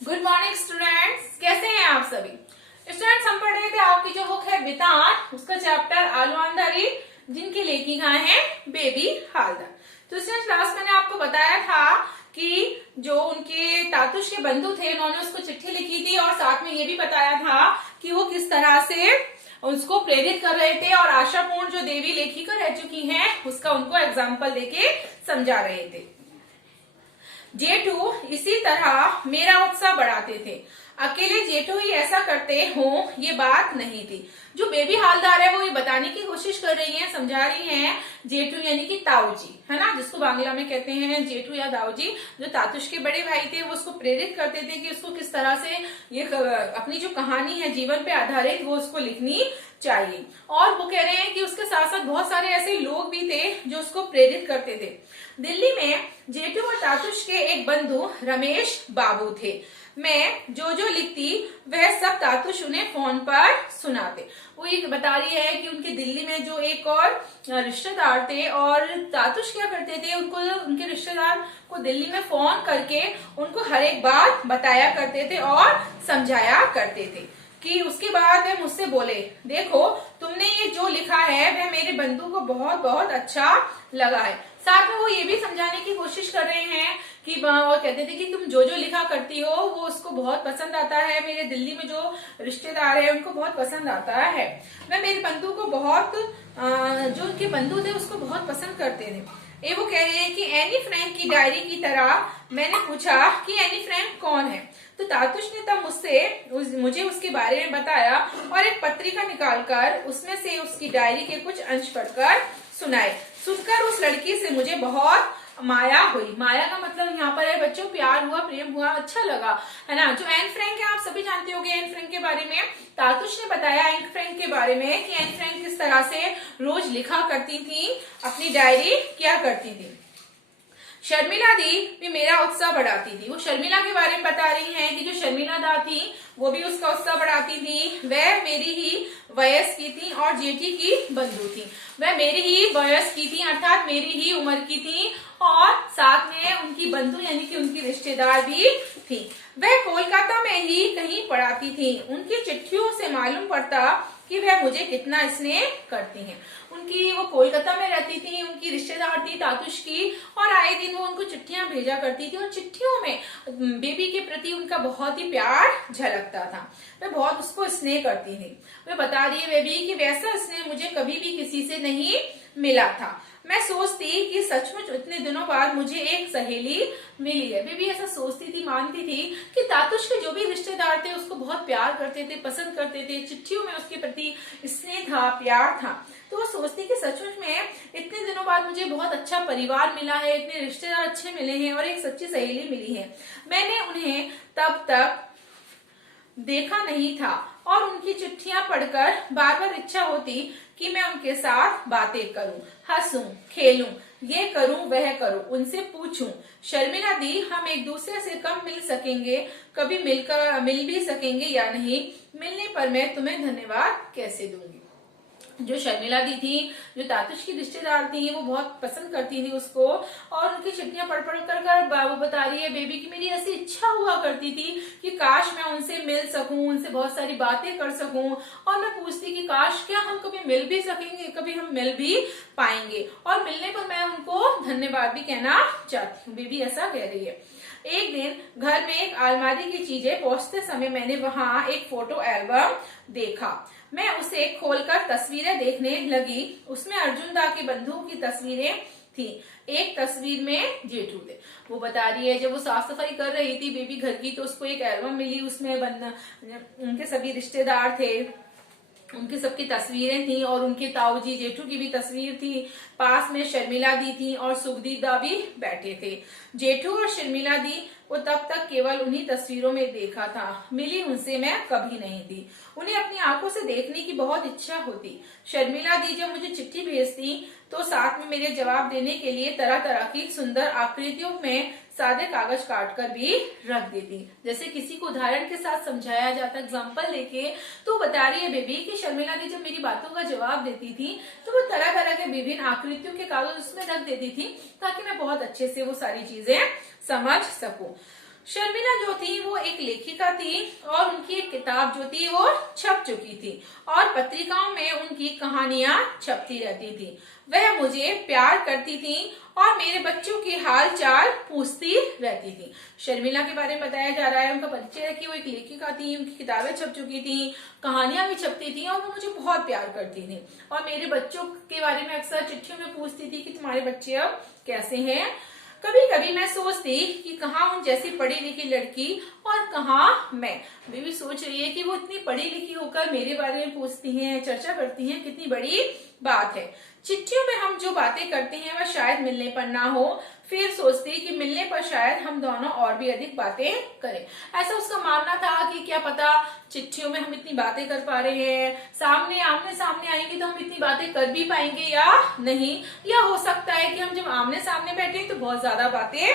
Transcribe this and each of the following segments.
Good morning students, कैसे हैं आप सभी स्टूडेंट्स। हम पढ़ रहे थे आपकी जो बुक है बितान, उसका चैप्टर आलू अंधारी, जिनकी लेखिका है बेबी हालदार। तो स्टूडेंट्स क्लास मैंने आपको बताया था कि जो उनके तातुश के बंधु थे उन्होंने उसको चिट्ठी लिखी थी और साथ में ये भी बताया था कि वो किस तरह से उसको प्रेरित कर रहे थे और आशापूर्ण जो देवी लेखिका रह चुकी हैं उसका उनको एग्जाम्पल देके समझा रहे थे। जेठू इसी तरह मेरा उत्साह बढ़ाते थे, अकेले जेठू ही ऐसा करते हो ये बात नहीं थी। जो बेबी हालदार है वो ये बताने की कोशिश कर रही हैं, समझा रही हैं जेठू यानी कि ताऊ जी, है ना, जिसको बांग्ला में कहते हैं जेठू या दाऊ जी। जो तातुश के बड़े भाई थे वो उसको प्रेरित करते थे कि उसको किस तरह से ये अपनी जो कहानी है जीवन पे आधारित वो उसको लिखनी चाहिए। और वो कह रहे हैं कि उसके साथ साथ बहुत सारे ऐसे लोग भी थे जो उसको प्रेरित करते थे। दिल्ली में जेठू और तातुश के एक बंधु रमेश बाबू थे। मैं जो लिखती वह सब तातुश उन्हें फोन पर सुनाते। वो ये बता रही है कि उनके दिल्ली में जो एक और रिश्तेदार थे और तातुश क्या करते थे, उनको उनके रिश्तेदार को दिल्ली में फोन करके उनको हर एक बात बताया करते थे और समझाया करते थे। कि उसके बाद वे मुझसे बोले, देखो तुमने ये जो लिखा है वह मेरे बंधु को बहुत बहुत अच्छा लगा है। साथ में वो ये भी समझाने की कोशिश कर रहे हैं कि वो कहते थे कि तुम जो लिखा करती हो वो उसको बहुत पसंद आता है, मेरे दिल्ली में जो रिश्तेदार है उनको बहुत पसंद आता है। मैं मेरे बंधु को बहुत जो उनके बंधु थे उसको बहुत पसंद करते थे। ये वो कह रहे हैं कि एनी फ्रैंक की डायरी की तरह मैंने पूछा कि एनी फ्रैंक कौन है। तो तातुश ने तब मुझे उसके बारे में बताया और एक पत्रिका निकालकर उसमें से उसकी डायरी के कुछ अंश पढ़कर सुनाए। सुनकर उस लड़की से मुझे बहुत माया हुई। माया का मतलब यहाँ पर है बच्चों प्यार हुआ, प्रेम हुआ, अच्छा लगा, है ना। जो एन फ्रैंक है आप सभी जानते होंगे एन फ्रैंक के बारे में। तातुश ने बताया एन फ्रैंक के बारे में कि एन फ्रैंक किस तरह से रोज लिखा करती थी, अपनी डायरी क्या करती थी। शर्मिला दी भी मेरा उत्साह बढ़ाती थी। वो शर्मिला के बारे में बता रही हैं कि जो शर्मिला दा थी वो भी उसका उत्साह बढ़ाती थी। वह मेरी ही वयस की थी और जेठी की बंधु थी। वह मेरी ही वयस की थी अर्थात मेरी ही उम्र की थी और साथ में उनकी बंधु यानी कि उनकी रिश्तेदार भी थी। वह कोलकाता में ही कहीं पढ़ाती थी। उनकी चिट्ठियों से मालूम पड़ता कि वह मुझे कितना स्नेह करती हैं। उनकी वो कोलकाता में रहती थी, उनकी रिश्तेदार थी तातुश की, और आए दिन वो उनको चिट्ठियां भेजा करती थी और चिट्ठियों में बेबी के प्रति उनका बहुत ही प्यार झलकता था। वह बहुत उसको स्नेह करती थी। वह बता रही है बेबी कि वैसा स्नेह मुझे कभी भी किसी से नहीं मिला था। मैं सोचती कि सचमुच इतने दिनों बाद मुझे एक सहेली मिली है। बेबी ऐसा सोचती थी, मानती थी कि तातुश के जो भी रिश्तेदार थे उसको बहुत प्यार करते थे, पसंद करते थे, चिट्ठियों में उसके प्रति स्नेह था, प्यार था। तो वो सोचती कि सचमुच में इतने दिनों बाद मुझे बहुत अच्छा परिवार मिला है, इतने रिश्तेदार अच्छे मिले हैं और एक सच्ची सहेली मिली है। मैंने उन्हें तब तक देखा नहीं था और उनकी चिट्ठियां पढ़कर बार बार इच्छा होती कि मैं उनके साथ बातें करूं, हंसूं, खेलूं, ये करूं, वह करूं, उनसे पूछूं, शर्मिला दी हम एक दूसरे से कब मिल सकेंगे, कभी मिल भी सकेंगे या नहीं, मिलने पर मैं तुम्हें धन्यवाद कैसे दूंगी। जो शर्मिला दी थी, जो तातुश की रिश्तेदार थी, वो बहुत पसंद करती थी उसको और उनकी चिट्ठियां पढ़ पढ़ कर वो बता रही है बेबी की मेरी ऐसी इच्छा हुआ करती थी कि काश मैं उनसे मिल सकूं, उनसे बहुत सारी बातें कर सकूं। और मैं पूछती कि काश क्या हम कभी मिल भी सकेंगे, कभी हम मिल भी पाएंगे और मिलने पर मैं उनको धन्यवाद भी कहना चाहती हूँ। बेबी ऐसा कह रही है। एक दिन घर में एक अलमारी की चीजें पहुंचते समय मैंने वहां एक फोटो एल्बम देखा। मैं उसे खोलकर तस्वीरें देखने लगी। उसमें अर्जुन दा के बंधुओं की तस्वीरें थी। एक तस्वीर में जेठू थे। वो बता रही है जब वो साफ सफाई कर रही थी बेबी घर की तो उसको एक एल्बम मिली, उसमें उनके सभी रिश्तेदार थे, उनकी सबकी तस्वीरें थी और उनके ताऊ जी जेठू की भी तस्वीर थी। पास में शर्मिला दी थी और सुखदीप दा भी बैठे थे। जेठू और शर्मिला दी वो तब तक केवल उन्हीं तस्वीरों में देखा था, मिली उनसे मैं कभी नहीं थी। उन्हें अपनी आंखों से देखने की बहुत इच्छा होती। शर्मिला दी जब मुझे चिट्ठी भेजती तो साथ में मेरे जवाब देने के लिए तरह तरह की सुंदर आकृतियों में सादे कागज काट कर भी रख देती। जैसे किसी को उदाहरण के साथ समझाया जाता, एग्जाम्पल लेके, तो बता रही है बेबी कि शर्मिला दी जब मेरी बातों का जवाब देती थी तो वो तरह तरह के विभिन्न आकृतियों के कागज उसमें रख देती थी ताकि मैं बहुत अच्छे से वो सारी चीजें समझ सकूं। शर्मिला जो थी वो एक लेखिका थी और उनकी एक किताब जो थी वो छप चुकी थी और पत्रिकाओं में उनकी कहानियां छपती रहती थी। वह मुझे प्यार करती थी और मेरे बच्चों के हाल चाल पूछती रहती थी। शर्मिला के बारे में बताया जा रहा है, उनका परिचय है कि वो एक लेखिका थी, उनकी किताबें छप चुकी थी, कहानियां भी छपती थी और वो मुझे बहुत प्यार करती थी और मेरे बच्चों के बारे में अक्सर चिट्ठियों में पूछती थी कि तुम्हारे बच्चे अब कैसे हैं। कभी कभी मैं सोचती कि कहाँ उन जैसी पढ़ी लिखी लड़की और कहाँ मैं। बेबी सोच रही है कि वो इतनी पढ़ी लिखी होकर मेरे बारे में पूछती हैं, चर्चा करती हैं, कितनी बड़ी बात है। चिट्ठियों में हम जो बातें करते हैं वह शायद मिलने पर ना हो, फिर सोचती कि मिलने पर शायद हम दोनों और भी अधिक बातें करें। ऐसा उसका मानना था कि क्या पता चिट्ठियों में हम इतनी बातें कर पा रहे हैं, सामने आमने सामने आएंगे तो हम इतनी बातें कर भी पाएंगे या नहीं, या हो सकता है कि हम जब आमने सामने बैठे तो बहुत ज्यादा बातें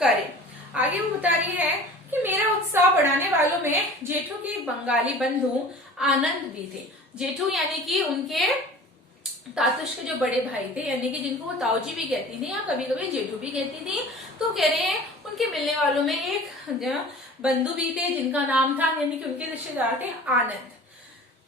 करें। आगे वो बता रही है कि मेरा उत्साह बढ़ाने वालों में जेठू के एक बंगाली बंधु आनंद भी थे। जेठू यानी कि उनके तातुश के जो बड़े भाई थे, यानी कि जिनको वो ताऊजी भी कहती थी या कभी कभी जेठू भी कहती थी। तो कह रहे हैं उनके मिलने वालों में एक बंधु भी थे जिनका नाम था, यानी कि उनके रिश्तेदार थे आनंद।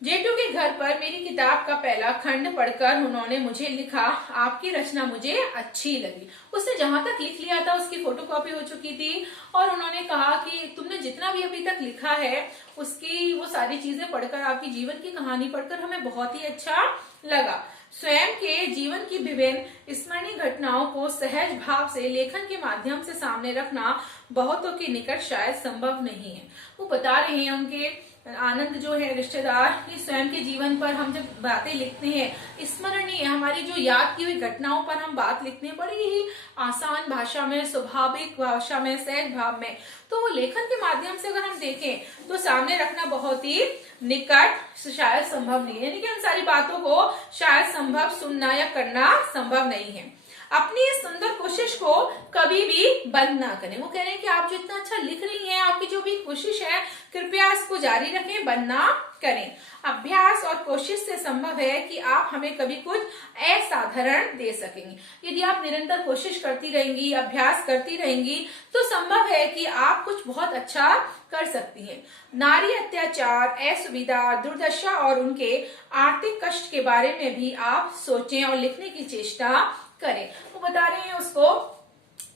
जेठू के घर पर मेरी किताब का पहला खंड पढ़कर उन्होंने मुझे लिखा, आपकी रचना मुझे अच्छी लगी। उसने जहां तक लिख लिया था उसकी फोटोकॉपी हो चुकी थी और उन्होंने कहा कि तुमने जितना भी अभी तक लिखा है उसकी वो सारी चीजें पढ़कर, आपकी जीवन की कहानी पढ़कर हमें बहुत ही अच्छा लगा। स्वयं के जीवन की विभिन्न स्मरणीय घटनाओं को सहज भाव से लेखन के माध्यम से सामने रखना बहुतों के निकट शायद संभव नहीं है। वो बता रहे हैं उनके आनंद जो है रिश्तेदार कि स्वयं के जीवन पर हम जब बातें लिखते हैं, स्मरणीय हमारी जो याद की हुई घटनाओं पर हम बात लिखते हैं बड़ी ही आसान भाषा में, स्वाभाविक भाषा में, सहज भाव में, तो वो लेखन के माध्यम से अगर हम देखें तो सामने रखना बहुत ही निकट शायद संभव नहीं है, यानी कि उन सारी बातों को शायद संभव सुनना या करना संभव नहीं है। अपनी इस सुंदर कोशिश को कभी भी बंद ना करें। वो कह रहे हैं कि आप जो इतना अच्छा लिख रही हैं, आपकी जो भी कोशिश है, कृपया इसको जारी रखें, बंद ना करें। अभ्यास और कोशिश से संभव है कि आप हमें कभी कुछ असाधारण दे सकेंगे। यदि आप निरंतर कोशिश करती रहेंगी, अभ्यास करती रहेंगी, तो संभव है कि आप कुछ बहुत अच्छा कर सकती हैं। नारी अत्याचार, असुविधा, दुर्दशा और उनके आर्थिक कष्ट के बारे में भी आप सोचें और लिखने की चेष्टा करें। वो बता रहे हैं उसको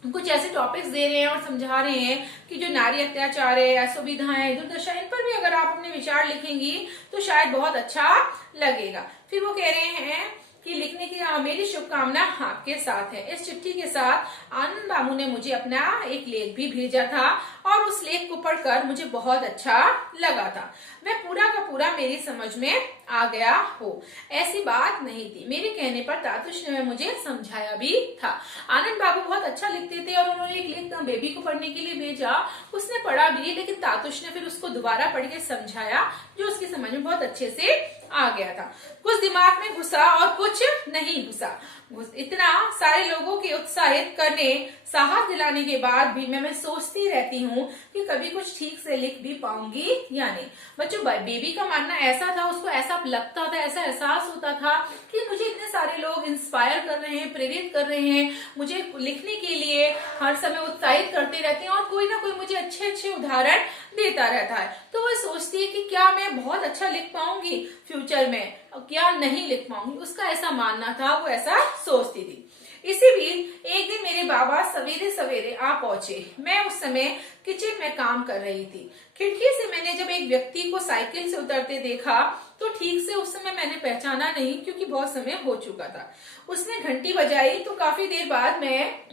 कुछ ऐसे टॉपिक्स दे रहे हैं और समझा रहे हैं कि जो नारी अत्याचार है, असुविधाएं, दुर्दशा, इन पर भी अगर आप अपने विचार लिखेंगी तो शायद बहुत अच्छा लगेगा। फिर वो कह रहे हैं कि लिखने की मेरी शुभकामना आपके साथ है। इस चिट्ठी के साथ आनंद बाबू ने मुझे अपना एक लेख भी भेजा था और उस लेख को पढ़कर मुझे बहुत अच्छा लगा था। मैं पूरा का पूरा मेरी समझ में आ गया हो, ऐसी बात नहीं थी। मेरे कहने पर तातुश ने मुझे समझाया भी था। आनंद बाबू बहुत अच्छा लिखते थे और उन्होंने एक लेख बेबी को पढ़ने के लिए भेजा, उसने पढ़ा भी, लेकिन तातुश ने फिर उसको दोबारा पढ़ के समझाया, जो उसकी समझ में बहुत अच्छे से आ गया था। कुछ दिमाग में घुसा और कुछ नहीं घुसा। इतना सारे लोगों के उत्साहित करने, साहस दिलाने के बाद भी मैं सोचती रहती हूँ कि कभी कुछ ठीक से लिख भी पाऊंगी या नहीं। बच्चों, बेबी का मानना ऐसा था, उसको ऐसा लगता था, ऐसा एहसास होता था कि मुझे इतने सारे लोग इंस्पायर कर रहे हैं, प्रेरित कर रहे हैं, मुझे लिखने के लिए हर समय उत्साहित करते रहते हैं और कोई ना कोई मुझे अच्छे अच्छे उदाहरण देता रहता है। तो वो सोचती है कि क्या मैं बहुत अच्छा लिख पाऊंगी फ्यूचर में, क्या नहीं लिख पाऊंगी। उसका ऐसा मानना था, वो ऐसा सोचती थी। इसी बीच एक दिन मेरे बाबा सवेरे सवेरे आ पहुंचे। मैं उस समय किचन में काम कर रही थी। खिड़की से मैंने जब एक व्यक्ति को साइकिल से उतरते देखा तो ठीक से उस समय मैंने पहचाना नहीं, क्योंकि बहुत समय हो चुका था। उसने घंटी बजाई तो काफी देर बाद मैं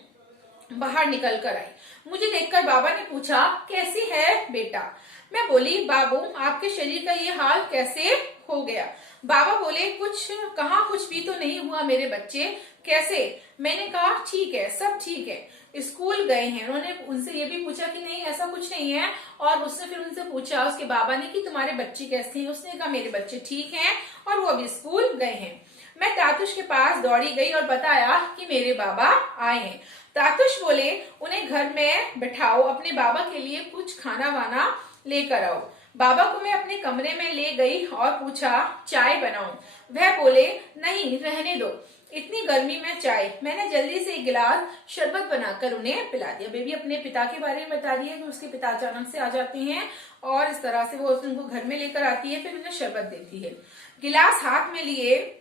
बाहर निकल कर आई। मुझे देखकर बाबा ने पूछा, कैसी है बेटा? मैं बोली, बाबू आपके शरीर का ये हाल कैसे हो गया? बाबा बोले, कुछ भी तो नहीं हुआ मेरे बच्चे, कैसे? मैंने कहा, ठीक है, सब ठीक है, स्कूल गए हैं। उन्होंने उनसे ये भी पूछा कि नहीं ऐसा कुछ नहीं है, और उसने फिर उनसे पूछा उसके बाबा ने कि तुम्हारे बच्चे कैसे हैं? उसने कहा मेरे बच्चे ठीक हैं और वो अभी स्कूल गए हैं। मैं तातुश के पास दौड़ी गई और बताया कि मेरे बाबा आए हैं। तातुश बोले, उन्हें घर में बिठाओ, अपने बाबा के लिए कुछ खाना वाना लेकर आओ। बाबा को मैं अपने कमरे में ले गई और पूछा, चाय बनाऊं? वह बोले, नहीं रहने दो, इतनी गर्मी में चाय, मैंने जल्दी से एक गिलास शरबत बनाकर उन्हें पिला दिया। बेबी अपने पिता के बारे में बता रही है कि उसके पिता अचानक से आ जाते हैं और इस तरह से वो उनको घर में लेकर आती है, फिर उन्हें शरबत देती है। गिलास हाथ में लिए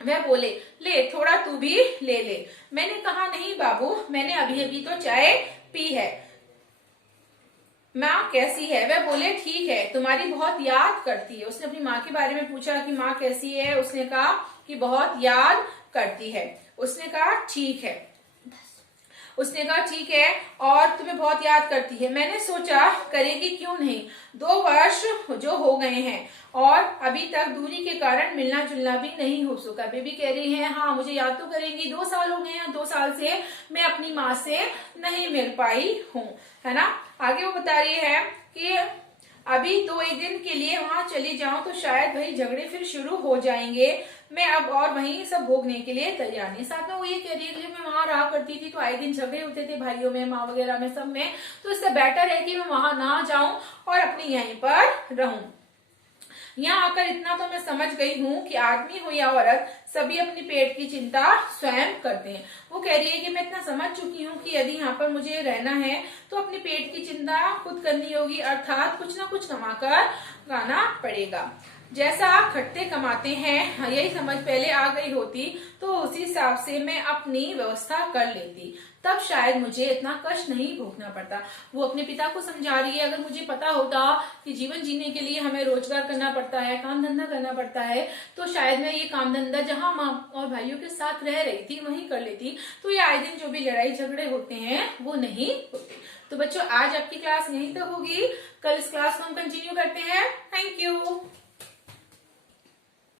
वह बोले, ले थोड़ा तू भी ले ले। मैंने कहा, नहीं बाबू, मैंने अभी अभी तो चाय पी है। माँ कैसी है? वह बोले, ठीक है, तुम्हारी बहुत याद करती है। उसने अपनी माँ के बारे में पूछा कि माँ कैसी है। उसने कहा कि बहुत याद करती है। उसने कहा ठीक है। उसने कहा ठीक है, और तुम्हें बहुत याद करती है। मैंने सोचा करेगी क्यों नहीं, 2 वर्ष जो हो गए हैं और अभी तक दूरी के कारण मिलना जुलना भी नहीं हो सका। बेबी कह रही है, हाँ मुझे याद तो करेंगी, 2 साल हो गए हैं, 2 साल से मैं अपनी माँ से नहीं मिल पाई हूँ, है ना। आगे वो बता रही है कि अभी तो एक दिन के लिए वहां चली जाऊं तो शायद वही झगड़े फिर शुरू हो जाएंगे। मैं अब और वहीं सब भोगने के लिए तैयार नहीं। साथ में वो ये कह रही है कि जब मैं वहां रहा करती थी तो आए दिन झगड़े होते थे भाइयों में, माँ वगैरह में, सब में, तो इससे बेटर है कि मैं वहां ना जाऊं और अपनी यहीं पर रहूं। यहाँ आकर इतना तो मैं समझ गई हूँ कि आदमी हो या औरत, सभी अपनी पेट की चिंता स्वयं करते हैं। वो कह रही है कि मैं इतना समझ चुकी हूँ कि यदि यहाँ पर मुझे रहना है तो अपने पेट की चिंता खुद करनी होगी, अर्थात कुछ ना कुछ कमाकर खाना पड़ेगा। जैसा आप खटते कमाते हैं, यही समझ पहले आ गई होती तो उसी हिसाब से मैं अपनी व्यवस्था कर लेती, तब शायद मुझे इतना कष्ट नहीं भोगना पड़ता। वो अपने पिता को समझा रही है, अगर मुझे पता होता कि जीवन जीने के लिए हमें रोजगार करना पड़ता है, काम धंधा करना पड़ता है, तो शायद मैं ये काम धंधा जहां माँ और भाइयों के साथ रह रही थी वहीं कर लेती, तो ये आए दिन जो भी लड़ाई झगड़े होते हैं वो नहीं होते। तो बच्चों, आज आपकी क्लास यहीं तक होगी, कल इस क्लास को हम कंटिन्यू करते हैं। Thank you.